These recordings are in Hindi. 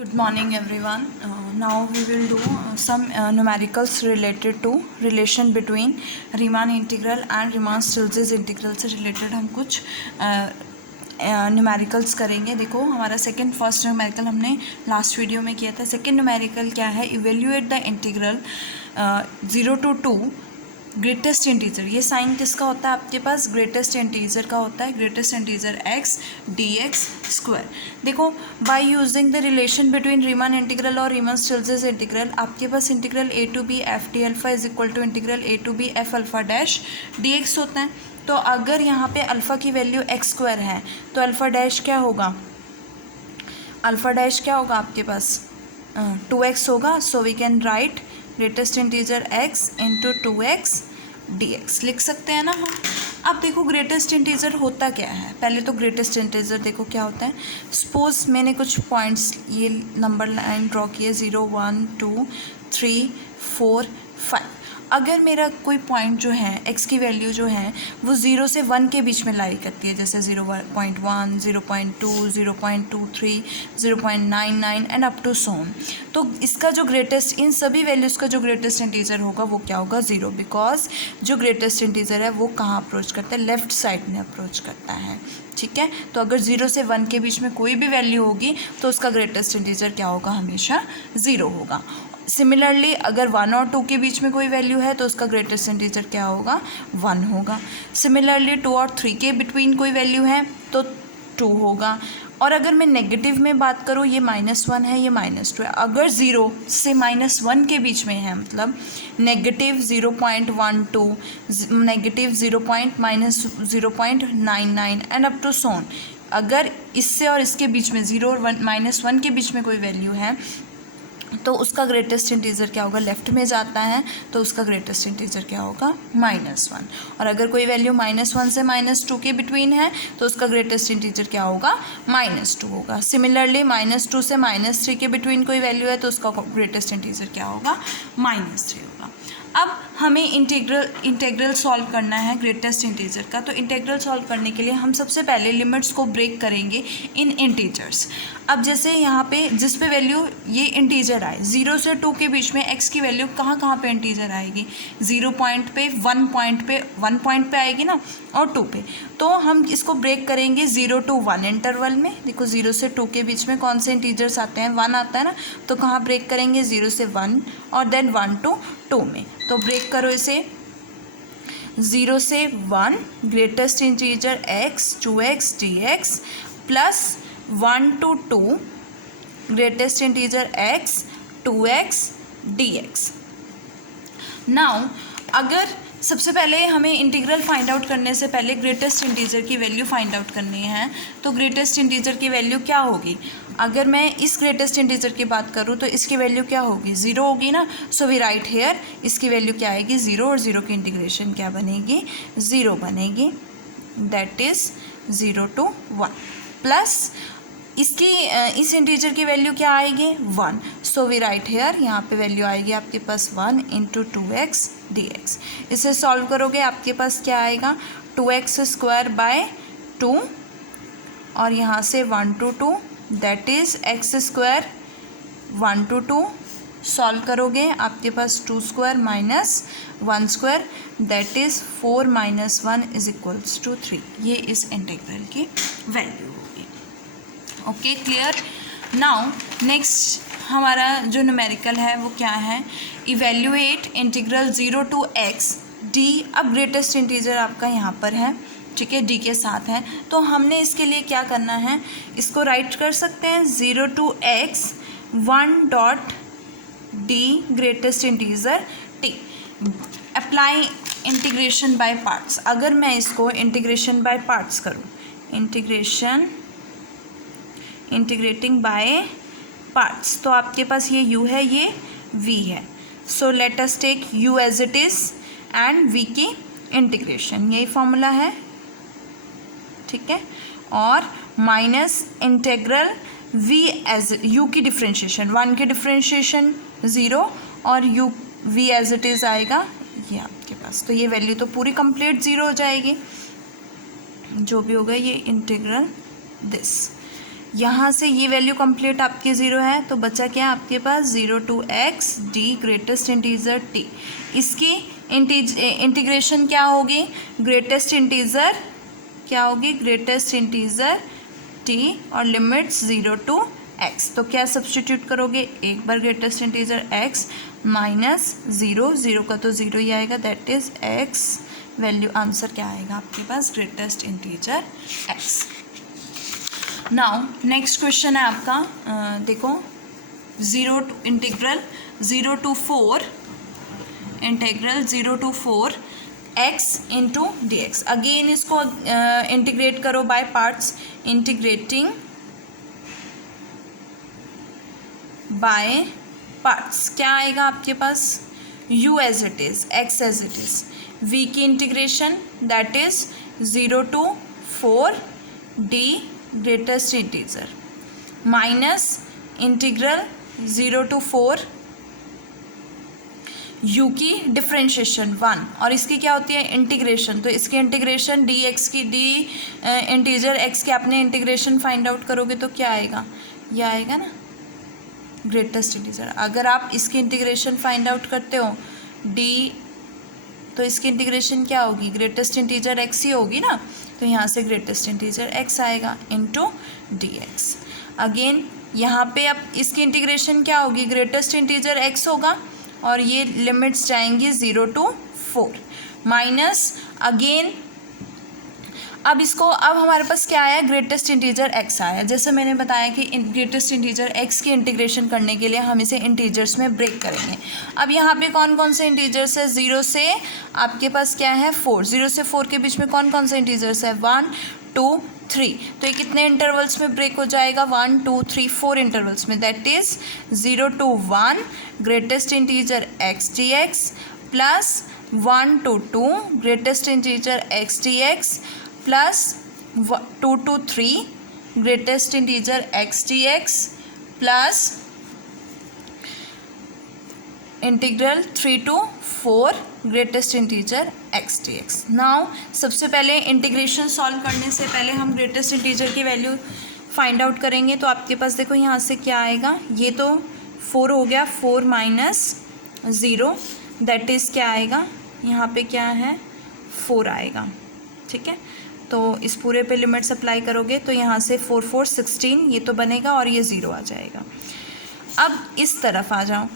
Good morning everyone. Now we will do some numericals related to relation between Riemann integral and Riemann-Stieltjes integral से related हम कुछ न्यूमेरिकल्स करेंगे. देखो हमारा फर्स्ट न्यूमेरिकल हमने लास्ट वीडियो में किया था. सेकेंड न्यूमेरिकल क्या है? Evaluate the integral 0 to 2 greatest integer. ये साइन किसका होता है आपके पास? ग्रेटेस्ट इंटीजर का होता है. Greatest integer x dx square. देखो by using the relation between Riemann integral और रीमान-स्टिल्टजेस इंटीग्रल आपके पास integral a to b f d alpha is equal to integral a to b f alpha dash dx होता है. तो अगर यहाँ पे अल्फ़ा की वैल्यू x स्क्वायर है तो अल्फ़ा डैश क्या होगा? अल्फ़ा डैश क्या होगा आपके पास? 2x होगा. So we can write greatest integer x into 2x dx लिख सकते हैं ना हम. अब देखो ग्रेटेस्ट इंटीजर होता क्या है. पहले तो ग्रेटेस्ट इंटीजर देखो क्या होता है. सपोज मैंने कुछ पॉइंट्स ये नंबर लाइन ड्रॉ किए 0 1 2 3 4 5. अगर मेरा कोई पॉइंट जो है x की वैल्यू जो है वो 0 से 1 के बीच में लाई करती है, जैसे 0.1 0.2 0.23 0.99 and up to so on. तो इसका जो ग्रेटेस्ट, इन सभी वैल्यूज़ का जो ग्रेटेस्ट इंटीजर होगा वो क्या होगा? 0. बिकॉज जो ग्रेटेस्ट इंटीजर है वो कहाँ अप्रोच करता है? लेफ्ट साइड में अप्रोच करता है. ठीक है. तो अगर 0 से 1 के बीच में कोई भी वैल्यू होगी तो उसका ग्रेटेस्ट इंटीजर क्या होगा? हमेशा 0 होगा. सिमिलरली अगर 1 और 2 के बीच में कोई वैल्यू है तो उसका ग्रेटेस्ट इंटीजर क्या होगा? 1 होगा. सिमिलरली 2 और 3 के बिटवीन कोई वैल्यू है तो 2 होगा. और अगर मैं नेगेटिव में बात करूँ, ये -1 है, ये -2 है. अगर 0 से -1 के बीच में है मतलब negative 0.12 negative 0.99 and up to सोन. अगर इससे और इसके बीच में 0 और -1 के बीच में कोई वैल्यू है तो उसका ग्रेटेस्ट इंटीजर क्या होगा? लेफ्ट में जाता है तो उसका ग्रेटेस्ट इंटीजर क्या होगा? -1. और अगर कोई वैल्यू -1 से -2 के बिटवीन है तो उसका ग्रेटेस्ट इंटीजर क्या होगा? -2 होगा. सिमिलरली -2 से -3 के बिटवीन कोई वैल्यू है तो उसका ग्रेटेस्ट इंटीजर क्या होगा? -3 होगा. अब हमें इंटीग्रल सॉल्व करना है ग्रेटेस्ट इंटीजर का. तो इंटीग्रल सॉल्व करने के लिए हम सबसे पहले लिमिट्स को ब्रेक करेंगे इन इंटीजर्स. अब जैसे यहाँ पे जिस पे वैल्यू ये इंटीजर आए 0 से 2 के बीच में x की वैल्यू कहाँ पे इंटीजर आएगी? 0 पॉइंट पे, 1 पॉइंट पे आएगी ना, और 2 पे. तो हम इसको ब्रेक करेंगे 0 to 1 इंटरवल में. देखो 0 से 2 के बीच में कौन से इंटीजर्स आते हैं? 1 आता है ना. तो कहाँ ब्रेक करेंगे? 0 से 1 और देन 1 to 2 में. तो ब्रेक करो इसे. 0 से 1 greatest integer x 2x dx plus 1 to 2 greatest integer x 2x dx. Now अगर सबसे पहले हमें इंटीग्रल फाइंड आउट करने से पहले ग्रेटेस्ट इंटीजर की वैल्यू फाइंड आउट करनी है. तो ग्रेटेस्ट इंटीजर की वैल्यू क्या होगी? अगर मैं इस ग्रेटेस्ट इंटीजर की बात करूँ तो इसकी वैल्यू क्या होगी? 0 होगी ना. सो वी राइट हेयर इसकी वैल्यू क्या आएगी? 0 और 0 की इंटीग्रेशन क्या बनेगी? 0 बनेगी. दैट इज़ 0 to 1 प्लस इसकी इस इंटीजर की वैल्यू क्या आएगी? 1. सो वी राइट हेयर यहाँ पे वैल्यू आएगी आपके पास 1 इंटू 2x dx. इसे सॉल्व करोगे आपके पास क्या आएगा? 2x स्क्वायर बाय 2 और यहाँ से 1 to 2 that is x square 1 to 2. Solve करोगे आपके पास 2 square minus 1 square that is 4 - 1 is equals to 3. ये इस इंटीग्रल की वैल्यू होगी. Okay, clear. नाउ नेक्स्ट हमारा जो न्यूमेरिकल है वो क्या है? Evaluate integral 0 to x d. अब ग्रेटेस्ट इंटीजर आपका यहाँ पर है, ठीक है, d के साथ है. तो हमने इसके लिए क्या करना है? इसको राइट कर सकते हैं 0 to x 1 dot d greatest integer t. Apply integration by parts. अगर मैं इसको इंटीग्रेशन बाय पार्ट्स करूँ, इंटीग्रेटिंग बाय पार्ट्स, तो आपके पास ये u है, ये v है. So let us take u as it is and v की इंटीग्रेशन. यही फॉर्मूला है, ठीक है. और minus integral v as u की डिफ्रेंशिएशन, 1 की डिफ्रेंशिएशन 0 और u v as it is आएगा ये आपके पास. तो ये वैल्यू तो पूरी कंप्लीट 0 हो जाएगी. जो भी होगा ये इंटीग्रल दिस. यहाँ से ये वैल्यू कंप्लीट आपकी ज़ीरो है, तो बचा क्या आपके पास 0 to x d greatest integer t। इसकी इंटीग्रेशन क्या होगी, ग्रेटेस्ट इंटीजर क्या होगी, ग्रेटेस्ट इंटीजर t और लिमिट्स 0 to x। तो क्या सब्सटीट्यूट करोगे, एक बार greatest integer x minus zero, zero का तो ज़ीरो ही आएगा, that is x value. Answer क्या आएगा आपके पास, greatest integer x। Now next question है आपका, देखो integral 0 to 4 x into D x. Again इसको इंटीग्रेट करो by parts, integrating by parts क्या आएगा आपके पास, u as it is, x as it is, v की integration that is 0 to 4 d greatest integer minus integral 0 to 4 u की डिफ्रेंशिएशन 1 और इसकी क्या होती है इंटीग्रेशन, तो इसकी इंटीग्रेशन डी एक्स की डी इंटीजर x के आपने इंटीग्रेशन फाइंड आउट करोगे तो क्या आएगा, यह आएगा ना ग्रेटेस्ट इंटीजर। अगर आप इसकी इंटीग्रेशन फाइंड आउट करते हो डी, तो इसकी इंटीग्रेशन क्या होगी, ग्रेटेस्ट इंटीजर x ही होगी ना, तो यहाँ से ग्रेटेस्ट इंटीजर x आएगा इंटू डी एक्स। अगेन यहाँ पे अब इसकी इंटीग्रेशन क्या होगी, ग्रेटेस्ट इंटीजर x होगा और ये लिमिट्स जाएंगी 0 to 4 माइनस अगेन, अब हमारे पास क्या आया, ग्रेटेस्ट इंटीजर x आया। जैसे मैंने बताया कि ग्रेटेस्ट इंटीजर x की इंटीग्रेशन करने के लिए हम इसे इंटीजर्स में ब्रेक करेंगे। अब यहाँ पे कौन कौन से इंटीजर्स है, 0 से आपके पास क्या है 4, 0 से 4 के बीच में कौन कौन से इंटीजर्स है 1 2 3, तो ये कितने इंटरवल्स में ब्रेक हो जाएगा 1 2 3 4 इंटरवल्स में, that is 0 to 1 greatest integer x D X plus 1 to 2 greatest integer x D X plus 2 to 3 greatest integer x D X plus integral 3 to 4 greatest integer x D x. Now सबसे पहले इंटीग्रेशन सॉल्व करने से पहले हम ग्रेटेस्ट इंटीजर की वैल्यू फाइंड आउट करेंगे। तो आपके पास देखो यहाँ से क्या आएगा, ये तो 4 हो गया, 4 माइनस 0 दैट इज़ क्या आएगा, यहाँ पे क्या है 4 आएगा, ठीक है। तो इस पूरे पे लिमिट्स अप्लाई करोगे तो यहाँ से 4 4 16 ये तो बनेगा और ये 0 आ जाएगा। अब इस तरफ आ जाओ,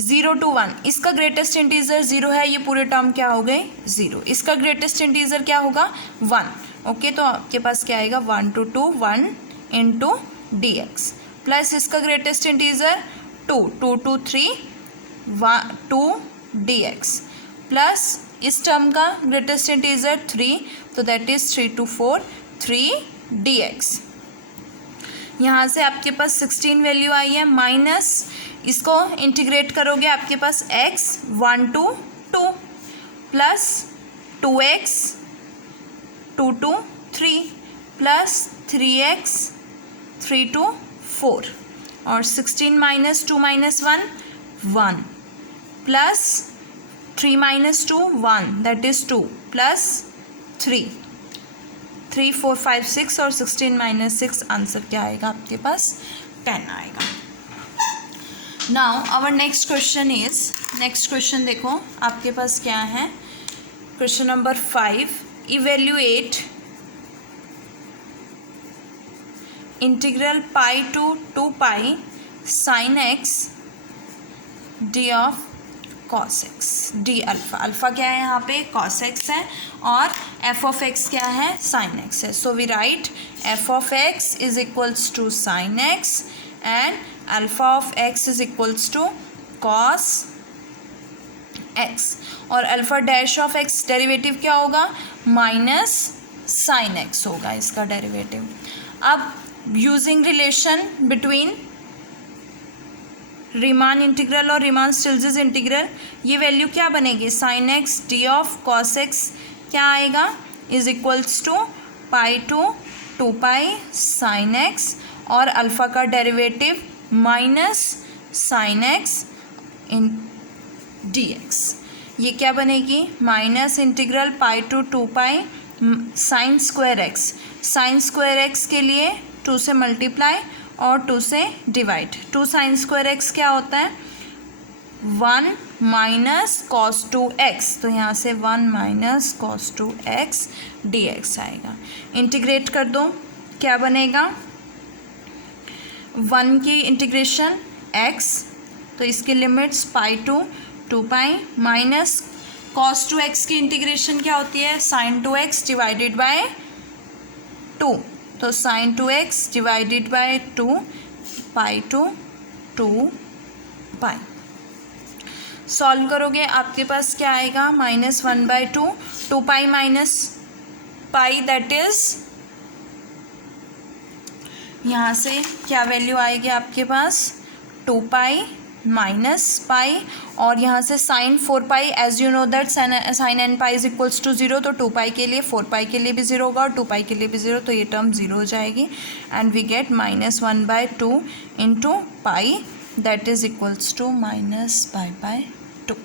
0 to 1 इसका ग्रेटेस्ट इंटीजर 0 है, ये पूरे टर्म क्या हो गए 0, इसका ग्रेटेस्ट इंटीजर क्या होगा 1, ओके। तो आपके पास क्या आएगा 1 to 2 1 into D X plus इसका greatest integer 2 2 to 3 2 D X plus इस टर्म का ग्रेटेस्ट इंटीजर 3, तो that is 3 to 4 3 D X. यहाँ से आपके पास 16 वैल्यू आई है, माइनस इसको इंटीग्रेट करोगे आपके पास x 1 to 2 plus 2x 2 to 3 plus 3x 3 to 4 और 16 minus 2 minus 1 1 plus 3 minus 2 1 that is 2 plus 3 3 4 5 6 और 16 माइनस 6 आंसर क्या आएगा आपके पास 10 आएगा। Now our next question is, next question देखो आपके पास क्या है, question number 5, evaluate integral pi to 2 pi sine X D of cos X D alpha. Alpha क्या है यहाँ पे कॉस एक्स है और एफ ऑफ एक्स क्या है साइन एक्स है। So we write F of X is equals to sine X and alpha of X is equals to cos X और alpha dash of X derivative क्या होगा माइनस साइन एक्स होगा इसका डेरिवेटिव। अब using relation between Riemann integral और रीमान स्टिल्जिस इंटीग्रल, ये वैल्यू क्या बनेगी sine X D of cos X क्या आएगा is equals to pi to 2 pi sine X और अल्फ़ा का derivative minus sine X in D X. ये क्या बनेगी minus integral pi to 2 pi sine square X. Sine square X के लिए 2 से मल्टीप्लाई और 2 से डिवाइड। 2 साइन स्क्वायर एक्स क्या होता है 1 माइनस कॉस 2x, तो यहाँ से 1 माइनस कॉस 2x dx आएगा। इंटीग्रेट कर दो, क्या बनेगा 1 की इंटीग्रेशन x, तो इसकी limits pi to 2 pi, minus cos 2x की इंटीग्रेशन क्या होती है साइन 2x डिवाइडेड बाय 2, तो sine 2x divided by 2 pi to 2 pi. Solve करोगे आपके पास क्या आएगा -1/2, 2 पाई माइनस पाई, दैट इज यहाँ से क्या वैल्यू आएगी आपके पास 2 पाई माइनस पाई, और यहाँ से sine 4 pi, as you know that sine n pi is equals to 0, तो 2 पाई के लिए 4 पाई के लिए भी 0 होगा और 2 पाई के लिए भी 0, तो ये टर्म 0 हो जाएगी। And we get -1/2 into pi, that is equals to -π/2।